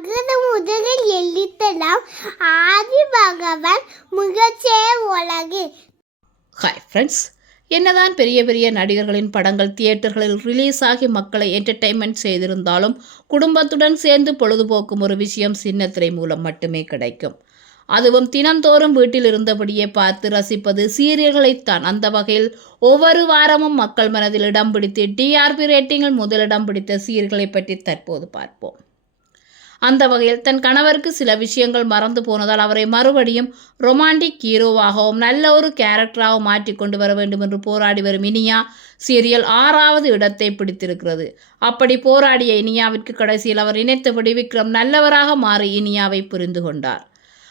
அகர முதலில் எழுத்தலாம் ஆதி பகவன் முகச்சே உலகு. ஹாய் ஃப்ரெண்ட்ஸ் என்னதான் பெரிய பெரிய நடிகர்களின் படங்கள் தியேட்டர்களில் ரிலீஸ் ஆகி மக்களை என்டர்டெயின்மெண்ட் செய்திருந்தாலும் குடும்பத்துடன் சேர்ந்து பொழுதுபோக்கும் ஒரு விஷயம் சின்னத்திரை மூலம் மட்டுமே கிடைக்கும். அதுவும் தினந்தோறும் வீட்டில் இருந்தபடியே பார்த்து ரசிப்பது சீரியல்களைத்தான். அந்த வகையில் ஒவ்வொரு வாரமும் மக்கள் மனதில் இடம் பிடித்து டிஆர்பி ரேட்டிங்கில் முதலிடம் பிடித்த சீரியல்களை பற்றி தற்போது பார்ப்போம். அந்த வகையில் தன் கணவருக்கு சில விஷயங்கள் மறந்து போனதால் அவரை மறுபடியும் ரொமான்டிக் ஹீரோவாகவும் நல்ல ஒரு கேரக்டராகவும் மாற்றி கொண்டு வர வேண்டும் என்று போராடி வரும் இனியா சீரியல் ஆறாவது இடத்தை பிடித்திருக்கிறது. அப்படி போராடிய இனியாவிற்கு கடைசியில் அவர் நினைத்தபடி விக்ரம் நல்லவராக மாறி இனியாவை புரிந்து கொண்டார்.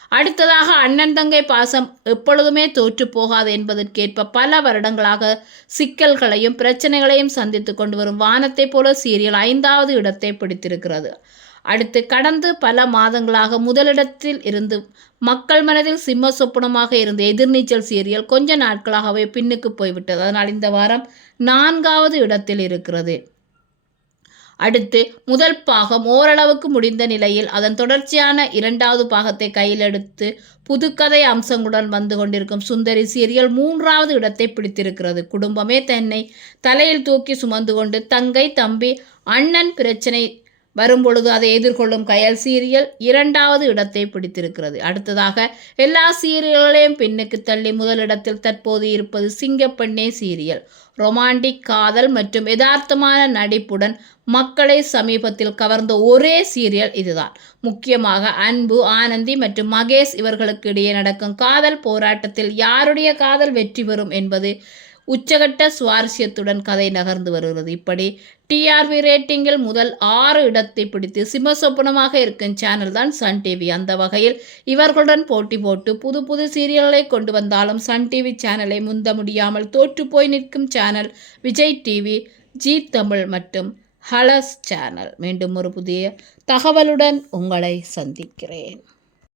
அடுத்ததாக அண்ணன் தங்கை பாசம் எப்பொழுதுமே தோற்று போகாது என்பதற்கேற்ப பல வருடங்களாக சிக்கல்களையும் பிரச்சனைகளையும் சந்தித்து கொண்டு வரும் வானத்தைப் போல சீரியல் ஐந்தாவது இடத்தை பிடித்திருக்கிறது. அடுத்து கடந்து பல மாதங்களாக முதலிடத்தில் இருந்து மக்கள் மனதில் சிம்ம சொப்பனமாக இருந்த எதிர்நீச்சல் சீரியல் கொஞ்ச நாட்களாகவே பின்னுக்கு போய்விட்டது. அதனால் இந்த வாரம் நான்காவது இடத்தில் இருக்கிறது. அடுத்து முதல் பாகம் ஓரளவுக்கு முடிந்த நிலையில் அதன் தொடர்ச்சியான இரண்டாவது பாகத்தை கையில் எடுத்து புதுக்கதை அம்சங்களுடன் வந்து கொண்டிருக்கும் சுந்தரி சீரியல் மூன்றாவது இடத்தை பிடித்திருக்கிறது. குடும்பமே தன்னை தலையில் தூக்கி சுமந்து கொண்டு தங்கை தம்பி அண்ணன் பிரச்சனை வரும்பொழுது அதை எதிர்கொள்ளும் கயல் சீரியல் இரண்டாவது இடத்தை பிடித்திருக்கிறது. அடுத்ததாக எல்லா சீரியல்களையும் பின்னுக்கு தள்ளி முதலிடத்தில் தற்போது இருப்பது சிங்கப்பெண்ணே சீரியல். ரொமான்டிக் காதல் மற்றும் யதார்த்தமான நடிப்புடன் மக்களை சமீபத்தில் கவர்ந்த ஒரே சீரியல் இதுதான். முக்கியமாக அன்பு ஆனந்தி மற்றும் மகேஷ் இவர்களுக்கு இடையே நடக்கும் காதல் போராட்டத்தில் யாருடைய காதல் வெற்றி பெறும் என்பது உச்சகட்ட சுவாரஸ்யத்துடன் கதை நகர்ந்து வருகிறது. இப்படி டிஆர்பி ரேட்டிங்கில் முதல் ஆறு இடத்தை பிடித்து சிம்மசொப்பனமாக இருக்கும் சேனல் தான் சன் டிவி அந்த வகையில் இவர்களுடன் போட்டி போட்டு புது புது சீரியல்களை கொண்டு வந்தாலும் சன் டிவி சேனலை முந்த முடியாமல் தோற்றுப்போய் நிற்கும் சேனல் விஜய் டிவி ஜி தமிழ் மற்றும் ஹலஸ் சேனல் மீண்டும் ஒரு புதிய தகவலுடன் உங்களை சந்திக்கிறேன்.